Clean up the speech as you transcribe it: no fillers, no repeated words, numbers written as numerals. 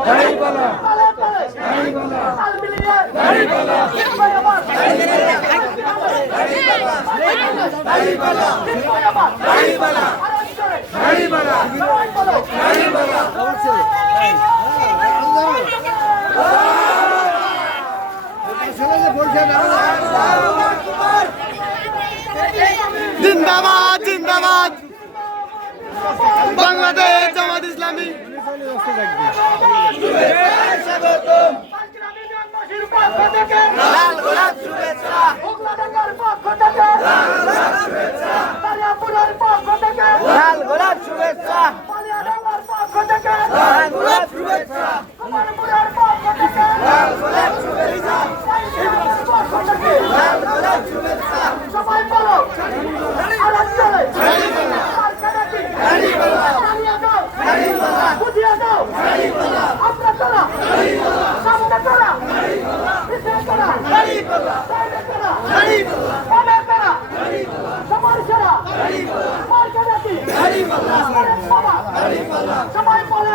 দাড়িপাল্লা তালে তালে দাড়িপাল্লা তাল মিলিয়ে দাড়িপাল্লা জিতবই আবার দাড়িপাল্লা দাড়িপাল্লা জিতবই আবার দাড়িপাল্লা আরো জোরে দাড়িপাল্লা সবাই বলো দাড়িপাল্লা জিন্দাবাদ জিন্দাবাদ বাংলাদেশ জামাত ইসলামী পাঁচগ্রামী গ্রামবাসীর পক্ষ থেকে লাল গোলাপ শুভেচ্ছা হুগলাডাঙ্গার পক্ষ থেকে তারিয়াপুরের পক্ষ থেকে লাল গোলাপ শুভেচ্ছা পালিয়াডাঙ্গার পক্ষ থেকে লাল গোলাপ শুভেচ্ছা কুমারপুরের পক্ষ থেকে লাল গোলাপ শুভেচ্ছা পাঁচগ্রামের পক্ষ থেকে লাল গোলাপ শুভেচ্ছা সবাই বলো আরো জোরে পাঁচগ্রামী দাঁড়িয়ে যাও বুঝিয়ে যাও আমরা করা সামনে করা পিছিয়ে করা সাইডে করা পাবে করা সবার সেরা পাঁচগ্রামী বাবা সবাই বলে